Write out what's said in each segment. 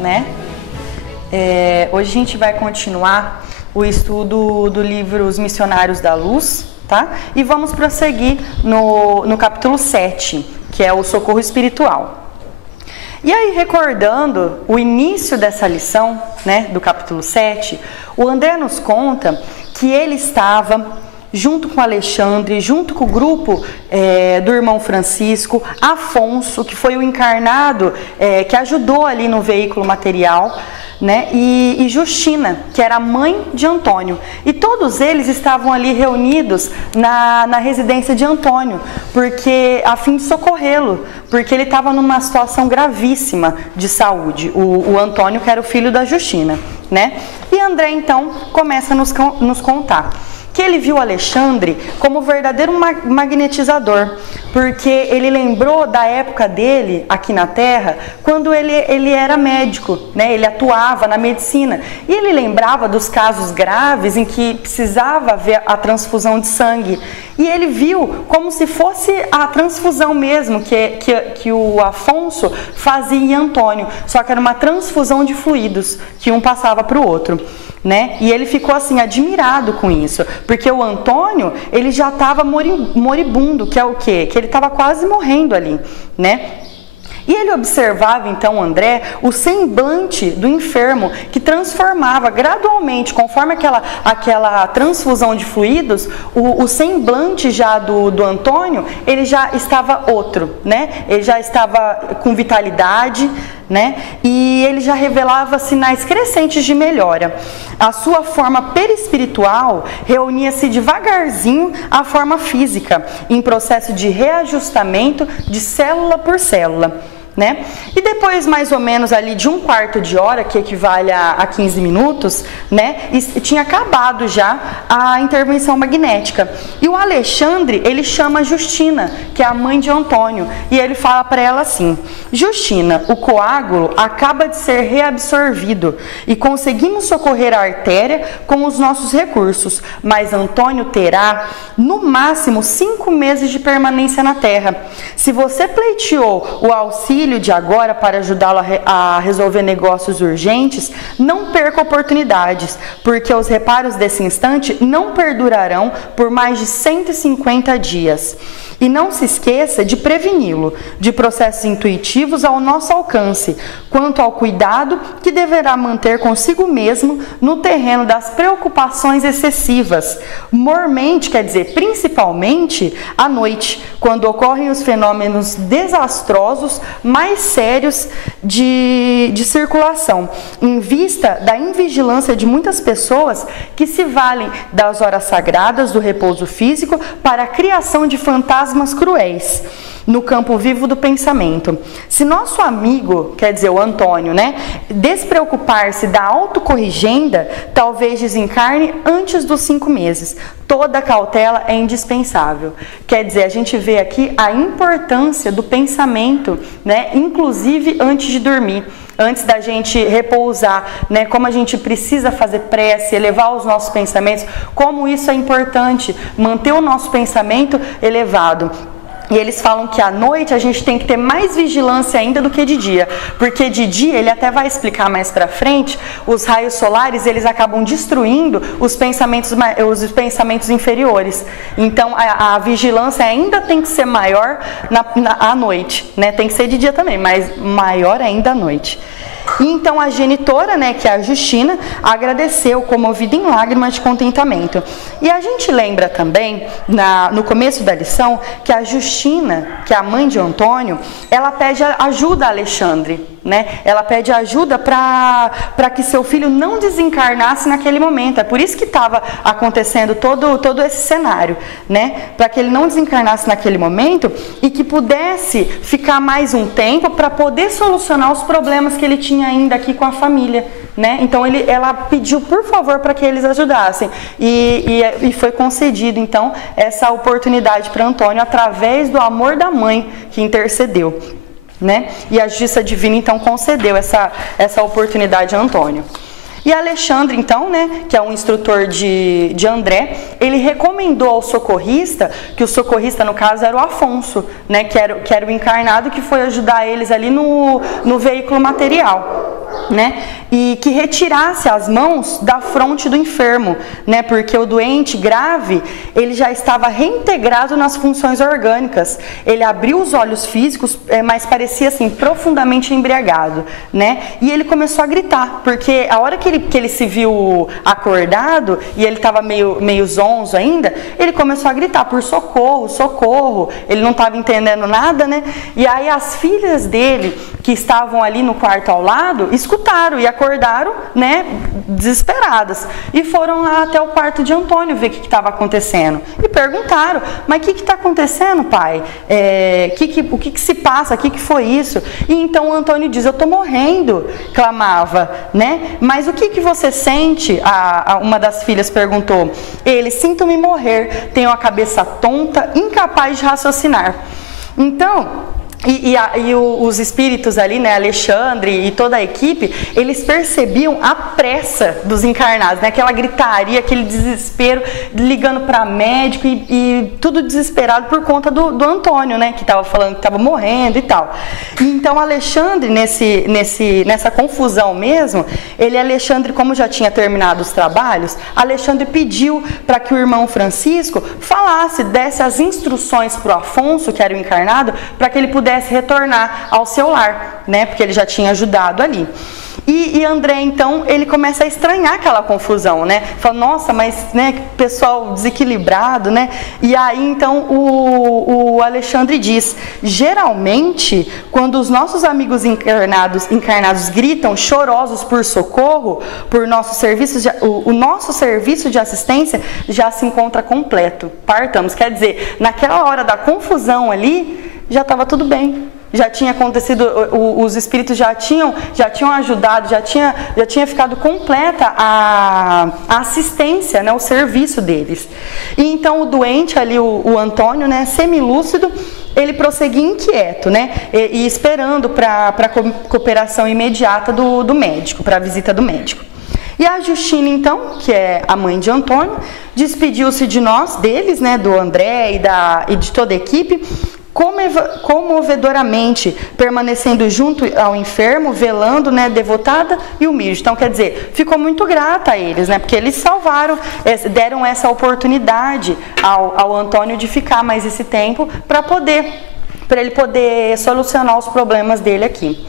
né? Hoje a gente vai continuar o estudo do livro Os Missionários da Luz, tá? E vamos prosseguir no capítulo 7, que é o socorro espiritual. E aí, recordando o início dessa lição, né, do capítulo 7, o André nos conta que ele estava junto com Alexandre, junto com o grupo do irmão Francisco, Afonso, que foi o encarnado que ajudou ali no veículo material, né? E Justina, que era a mãe de Antônio. E todos eles estavam ali reunidos na residência de Antônio, porque a fim de socorrê-lo, porque ele estava numa situação gravíssima de saúde, o Antônio, que era o filho da Justina, né? E André, então, começa a nos contar que ele viu Alexandre como verdadeiro magnetizador, porque ele lembrou da época dele aqui na Terra, quando ele era médico, né? Ele atuava na medicina, e ele lembrava dos casos graves em que precisava haver a transfusão de sangue, e ele viu como se fosse a transfusão mesmo que o Afonso fazia em Antônio, só que era uma transfusão de fluidos, que um passava para o outro, né? E ele ficou assim admirado com isso, porque o Antônio, ele já estava moribundo, que é o quê? Que ele estava quase morrendo ali, né? E ele observava então, André, o semblante do enfermo, que transformava gradualmente, conforme aquela transfusão de fluidos, o semblante já do Antônio, ele já estava outro, né? Ele já estava com vitalidade, né? E ele já revelava sinais crescentes de melhora. A sua forma perispiritual reunia-se devagarzinho à forma física, em processo de reajustamento de célula por célula, né? E depois, mais ou menos ali de um quarto de hora, que equivale a 15 minutos, né? E tinha acabado já a intervenção magnética. E o Alexandre, ele chama a Justina, que é a mãe de Antônio, e ele fala para ela assim: Justina, o coágulo acaba de ser reabsorvido e conseguimos socorrer a artéria com os nossos recursos, mas Antônio terá, no máximo, 5 meses de permanência na Terra. Se você pleiteou o auxílio de agora para ajudá-lo a resolver negócios urgentes, não perca oportunidades, porque os reparos desse instante não perdurarão por mais de 150 dias. E não se esqueça de preveni-lo de processos intuitivos ao nosso alcance, quanto ao cuidado que deverá manter consigo mesmo no terreno das preocupações excessivas, mormente, quer dizer, principalmente à noite, quando ocorrem os fenômenos desastrosos mais sérios de circulação, em vista da invigilância de muitas pessoas que se valem das horas sagradas do repouso físico para a criação de fantasmas cruéis no campo vivo do pensamento. Se nosso amigo, quer dizer, o Antônio, né, despreocupar-se da autocorrigenda, talvez desencarne antes dos 5 meses. Toda cautela é indispensável. Quer dizer, a gente vê aqui a importância do pensamento, né, inclusive antes de dormir. Antes da gente repousar, né, como a gente precisa fazer prece, elevar os nossos pensamentos, como isso é importante, manter o nosso pensamento elevado. E eles falam que à noite a gente tem que ter mais vigilância ainda do que de dia, porque de dia, ele até vai explicar mais pra frente, os raios solares, eles acabam destruindo os pensamentos inferiores. Então a vigilância ainda tem que ser maior à noite, né? Tem que ser de dia também, mas maior ainda à noite. E então a genitora, né, que é a Justina, agradeceu, comovida em lágrimas de contentamento. E a gente lembra também, no começo da lição, que a Justina, que é a mãe de Antônio, ela pede ajuda a Alexandre, né? Ela pede ajuda para que seu filho não desencarnasse naquele momento. É por isso que estava acontecendo todo esse cenário, né? Para que ele não desencarnasse naquele momento e que pudesse ficar mais um tempo para poder solucionar os problemas que ele tinha ainda aqui com a família, né? Então ela pediu por favor para que eles ajudassem e foi concedido então essa oportunidade para Antônio através do amor da mãe que intercedeu, né? E a justiça divina então concedeu essa oportunidade a Antônio. E Alexandre, então, né, que é um instrutor de André, ele recomendou ao socorrista, que o socorrista, no caso, era o Afonso, né, que era o encarnado que foi ajudar eles ali no veículo material. né, e que retirasse as mãos da fronte do enfermo, né, porque o doente grave, ele já estava reintegrado nas funções orgânicas, ele abriu os olhos físicos, mas parecia assim, profundamente embriagado, né, e ele começou a gritar, porque a hora que ele se viu acordado, e ele estava meio zonzo ainda, ele começou a gritar por socorro, socorro, ele não estava entendendo nada, né, e aí as filhas dele, que estavam ali no quarto ao lado, escutaram e acordaram, né, desesperadas, e foram lá até o quarto de Antônio ver o que estava acontecendo, e perguntaram, mas o que está acontecendo, pai? O que se passa? O que foi isso? E então o Antônio diz, eu estou morrendo, clamava, né, mas o que você sente? Uma das filhas perguntou, ele, sinto-me morrer, tenho a cabeça tonta, incapaz de raciocinar. Então, os espíritos ali, né, Alexandre e toda a equipe, eles percebiam a pressa dos encarnados, né, aquela gritaria, aquele desespero, ligando para médico e tudo desesperado por conta do Antônio, né, que estava falando que estava morrendo e tal. E então Alexandre, nessa confusão mesmo, Alexandre, como já tinha terminado os trabalhos, Alexandre pediu para que o irmão Francisco desse as instruções para o Afonso, que era o encarnado, para que ele pudesse retornar ao seu lar, né? Porque ele já tinha ajudado ali. E André, então, ele começa a estranhar aquela confusão, né? Fala, nossa, mas, né, pessoal desequilibrado, né? E aí, então, o Alexandre diz, geralmente, quando os nossos amigos encarnados gritam chorosos por socorro, por nosso serviço, o nosso serviço de assistência já se encontra completo. Partamos, quer dizer, naquela hora da confusão ali, já estava tudo bem, já tinha acontecido, os espíritos já tinham ajudado, já tinha ficado completa a assistência, né, o serviço deles. E então o doente ali, o Antônio, né, semilúcido, ele prosseguia inquieto, né, e esperando para a cooperação imediata do médico, para a visita do médico. E a Justina, então, que é a mãe de Antônio, despediu-se de nós, deles, né, do André e de toda a equipe, comovedoramente, permanecendo junto ao enfermo, velando, né, devotada e humilde. Então, quer dizer, ficou muito grata a eles, né, porque eles salvaram, deram essa oportunidade ao Antônio de ficar mais esse tempo para ele poder solucionar os problemas dele aqui.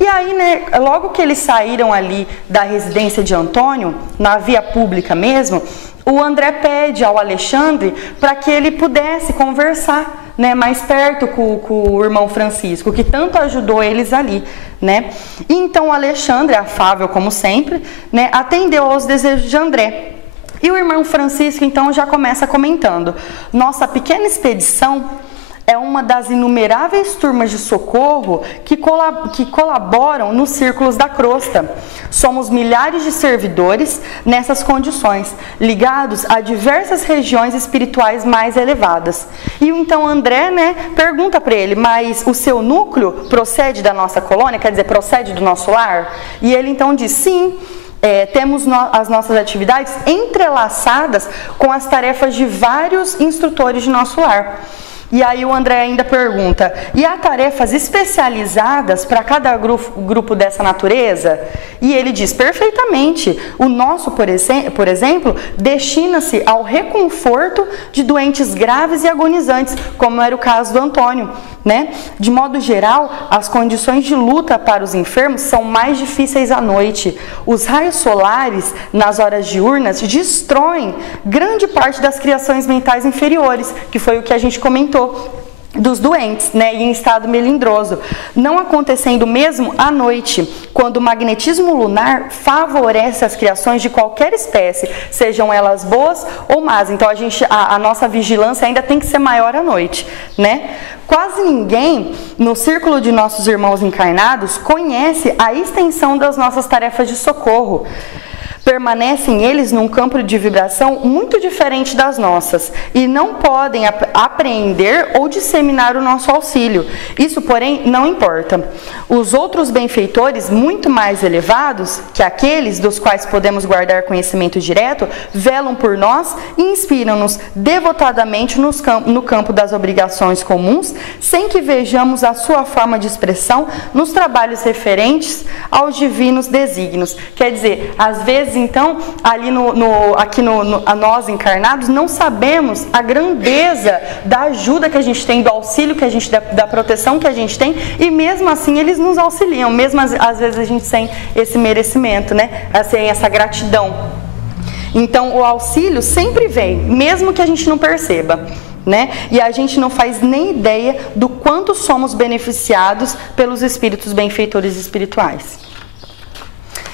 E aí, né, logo que eles saíram ali da residência de Antônio, na via pública mesmo, o André pede ao Alexandre para que ele pudesse conversar, né, mais perto com o irmão Francisco, que tanto ajudou eles ali, né? E então o Alexandre, afável como sempre, né, atendeu aos desejos de André. E o irmão Francisco então já começa comentando, nossa pequena expedição é uma das inumeráveis turmas de socorro que colaboram nos círculos da crosta. Somos milhares de servidores nessas condições, ligados a diversas regiões espirituais mais elevadas. E então André, né, pergunta para ele, mas o seu núcleo procede da nossa colônia, quer dizer, procede do nosso lar? E ele então diz, sim. Temos as nossas atividades entrelaçadas com as tarefas de vários instrutores de nosso lar. E aí o André ainda pergunta, e há tarefas especializadas para cada grupo dessa natureza? E ele diz, perfeitamente, o nosso, por exemplo, destina-se ao reconforto de doentes graves e agonizantes, como era o caso do Antônio, né? De modo geral, as condições de luta para os enfermos são mais difíceis à noite. Os raios solares, nas horas diurnas, destroem grande parte das criações mentais inferiores, que foi o que a gente comentou, dos doentes, né, em estado melindroso, não acontecendo mesmo à noite, quando o magnetismo lunar favorece as criações de qualquer espécie, sejam elas boas ou más. Então a nossa vigilância ainda tem que ser maior à noite, né? Quase ninguém no círculo de nossos irmãos encarnados conhece a extensão das nossas tarefas de socorro. Permanecem eles num campo de vibração muito diferente das nossas e não podem apreender ou disseminar o nosso auxílio. Isso, porém, não importa. Os outros benfeitores, muito mais elevados que aqueles dos quais podemos guardar conhecimento direto, velam por nós e inspiram-nos devotadamente no campo das obrigações comuns, sem que vejamos a sua forma de expressão nos trabalhos referentes aos divinos desígnios. Quer dizer, às vezes, então, ali a nós encarnados, não sabemos a grandeza da ajuda que a gente tem, do auxílio que a gente, da proteção que a gente tem, e mesmo assim eles nos auxiliam, mesmo às vezes a gente sem esse merecimento, né? Sem essa gratidão. Então, o auxílio sempre vem, mesmo que a gente não perceba, né? E a gente não faz nem ideia do quanto somos beneficiados pelos espíritos benfeitores espirituais.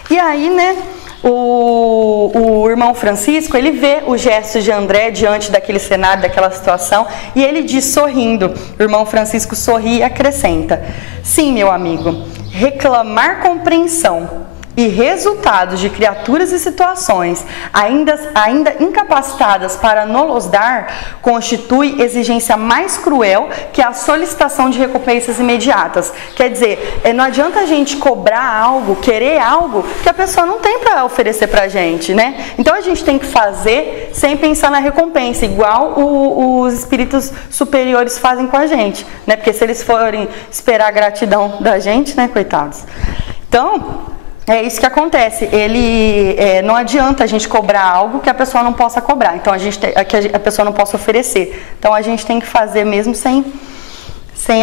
E aí, né, o irmão Francisco, ele vê o gesto de André diante daquele cenário, daquela situação, e ele diz sorrindo, o irmão Francisco sorri e acrescenta: sim, meu amigo, reclamar compreensão e resultados de criaturas e situações ainda incapacitadas para nos dar, constitui exigência mais cruel que a solicitação de recompensas imediatas. Quer dizer, não adianta a gente cobrar algo, querer algo que a pessoa não tem para oferecer para a gente, né? Então a gente tem que fazer sem pensar na recompensa, igual os espíritos superiores fazem com a gente, né? Porque se eles forem esperar a gratidão da gente, né, coitados? Então, é isso que acontece. Não adianta a gente cobrar algo que a pessoa não possa cobrar. Então, que a pessoa não possa oferecer. Então, a gente tem que fazer mesmo sem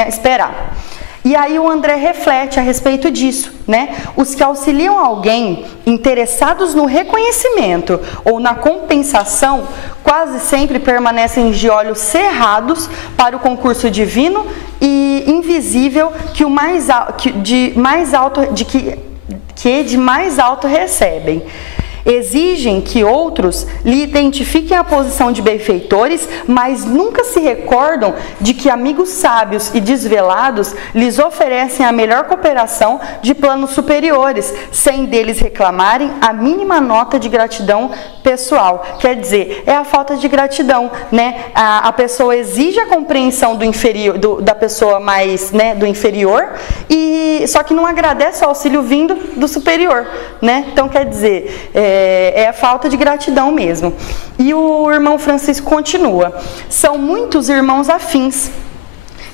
esperar. E aí o André reflete a respeito disso, né? Os que auxiliam alguém interessados no reconhecimento ou na compensação quase sempre permanecem de olhos cerrados para o concurso divino e invisível que de mais alto recebem. Exigem que outros lhe identifiquem a posição de benfeitores, mas nunca se recordam de que amigos sábios e desvelados lhes oferecem a melhor cooperação de planos superiores, sem deles reclamarem a mínima nota de gratidão pessoal. Quer dizer, é a falta de gratidão, né? A pessoa exige a compreensão do inferior, da pessoa mais, né, do inferior, e só que não agradece o auxílio vindo do superior, né? Então, quer dizer, é a falta de gratidão mesmo. E o irmão Francisco continua: são muitos irmãos afins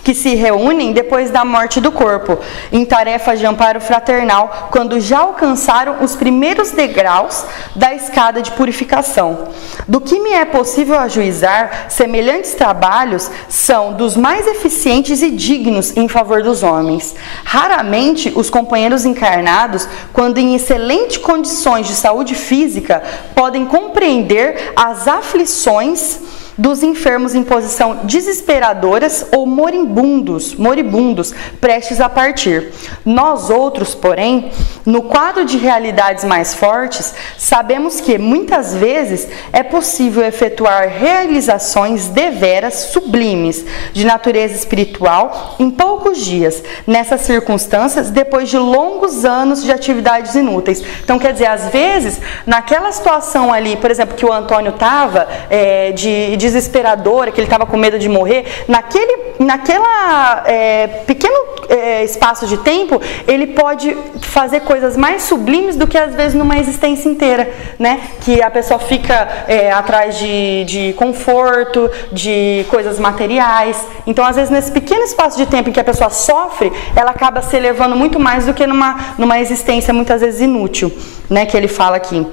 que se reúnem depois da morte do corpo, em tarefa de amparo fraternal, quando já alcançaram os primeiros degraus da escada de purificação. Do que me é possível ajuizar, semelhantes trabalhos são dos mais eficientes e dignos em favor dos homens. Raramente os companheiros encarnados, quando em excelentes condições de saúde física, podem compreender as aflições dos enfermos em posição desesperadoras ou moribundos, prestes a partir. Nós outros, porém, no quadro de realidades mais fortes, sabemos que muitas vezes é possível efetuar realizações deveras sublimes de natureza espiritual em poucos dias. Nessas circunstâncias, depois de longos anos de atividades inúteis. Então, quer dizer, às vezes, naquela situação ali, por exemplo, que o Antônio estava, de desesperadora, que ele estava com medo de morrer, naquela pequeno espaço de tempo, ele pode fazer coisas mais sublimes do que às vezes numa existência inteira, né? Que a pessoa fica atrás de conforto, de coisas materiais. Então, às vezes, nesse pequeno espaço de tempo em que a pessoa sofre, ela acaba se elevando muito mais do que numa existência muitas vezes inútil, né? Que ele fala aqui.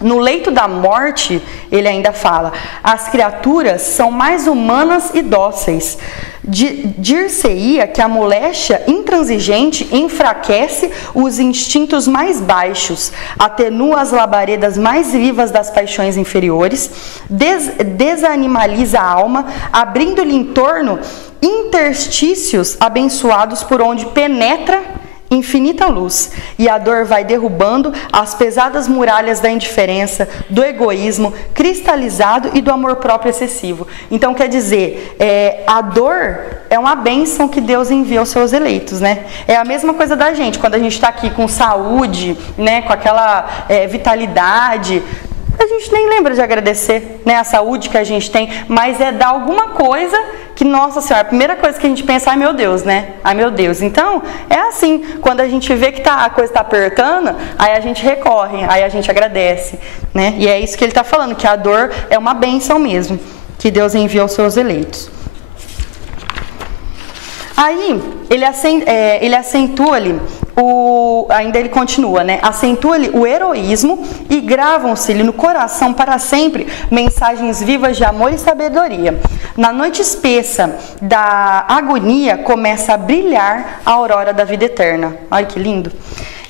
No leito da morte, ele ainda fala: as criaturas são mais humanas e dóceis. Dir-se-ia que a moléstia intransigente enfraquece os instintos mais baixos, atenua as labaredas mais vivas das paixões inferiores, desanimaliza a alma, abrindo-lhe em torno interstícios abençoados por onde penetra infinita luz, e a dor vai derrubando as pesadas muralhas da indiferença, do egoísmo cristalizado e do amor próprio excessivo. Então, quer dizer, a dor é uma bênção que Deus envia aos seus eleitos, né? É a mesma coisa da gente, quando a gente está aqui com saúde, né, com aquela vitalidade, a gente nem lembra de agradecer, né, a saúde que a gente tem, mas é dar alguma coisa que, nossa Senhora, a primeira coisa que a gente pensa, ai meu Deus, né? Ai meu Deus. Então, é assim, quando a gente vê que a coisa está apertando, aí a gente recorre, aí a gente agradece, né? E é isso que ele está falando, que a dor é uma bênção mesmo, que Deus envia aos seus eleitos. Aí, ele acentua ali, ainda ele continua, né? Acentua-lhe o heroísmo e gravam-se-lhe no coração para sempre mensagens vivas de amor e sabedoria. Na noite espessa da agonia começa a brilhar a aurora da vida eterna. Olha que lindo!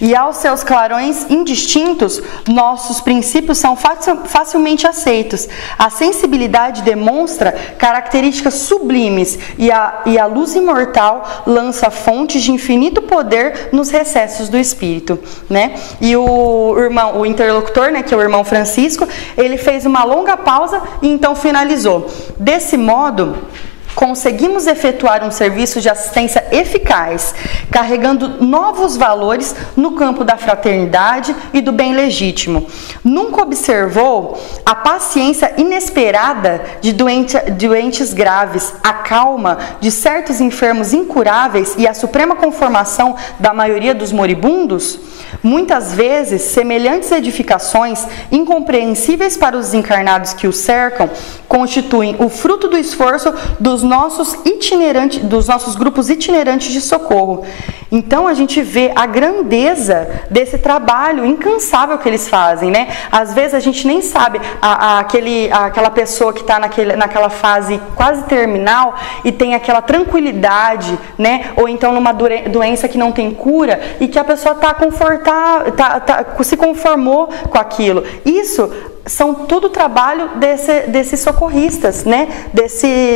E aos seus clarões indistintos, nossos princípios são facilmente aceitos. A sensibilidade demonstra características sublimes e a luz imortal lança fontes de infinito poder nos recessos do espírito, né? E o interlocutor, né, que é o irmão Francisco, ele fez uma longa pausa e então finalizou. Desse modo, conseguimos efetuar um serviço de assistência eficaz, carregando novos valores no campo da fraternidade e do bem legítimo. Nunca observou a paciência inesperada de doentes graves, a calma de certos enfermos incuráveis e a suprema conformação da maioria dos moribundos? Muitas vezes, semelhantes edificações, incompreensíveis para os encarnados que os cercam, constituem o fruto do esforço dos nossos grupos itinerantes de socorro. Então, a gente vê a grandeza desse trabalho incansável que eles fazem, né? Às vezes, a gente nem sabe aquela pessoa que está naquela fase quase terminal e tem aquela tranquilidade, né? Ou então numa doença que não tem cura e que a pessoa está confortável, se conformou com aquilo. Isso são tudo trabalho desses socorristas, né?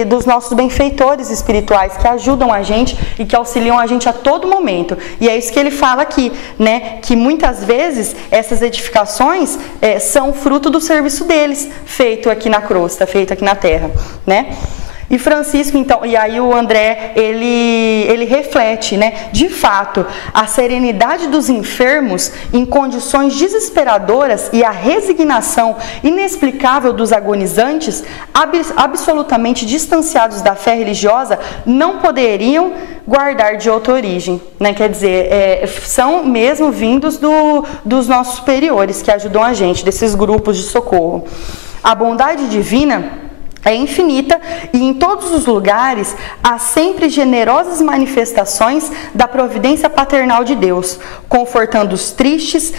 Dos nossos benfeitores espirituais que ajudam a gente e que auxiliam a gente a todo momento. E é isso que ele fala aqui, né? Que muitas vezes essas edificações são fruto do serviço deles, feito aqui na crosta, feito aqui na terra, né? E Francisco, então, e aí o André, ele reflete, né? De fato, a serenidade dos enfermos em condições desesperadoras e a resignação inexplicável dos agonizantes, absolutamente distanciados da fé religiosa, não poderiam guardar de outra origem, né? Quer dizer, são mesmo vindos dos nossos superiores que ajudam a gente, desses grupos de socorro. A bondade divina é infinita e em todos os lugares há sempre generosas manifestações da providência paternal de Deus, confortando os tristes,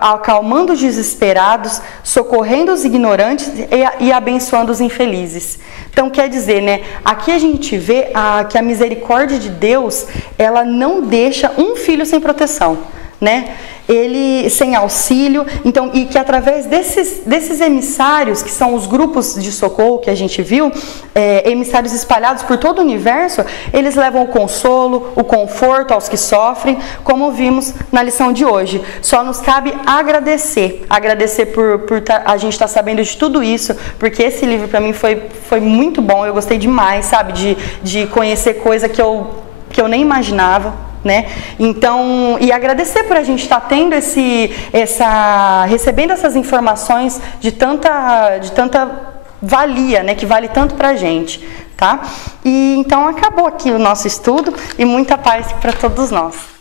acalmando os desesperados, socorrendo os ignorantes e abençoando os infelizes. Então, quer dizer, né, aqui a gente vê que a misericórdia de Deus, ela não deixa um filho sem proteção, né? Ele sem auxílio, então, e que através desses emissários, que são os grupos de socorro que a gente viu, emissários espalhados por todo o universo, eles levam o consolo, o conforto aos que sofrem, como vimos na lição de hoje. Só nos cabe agradecer por a gente estar sabendo de tudo isso, porque esse livro para mim foi muito bom, eu gostei demais, sabe, de conhecer coisa que eu nem imaginava, né? Então, e agradecer por a gente estar tendo recebendo essas informações de tanta valia, né? Que vale tanto pra gente, tá? E então acabou aqui o nosso estudo e muita paz para todos nós.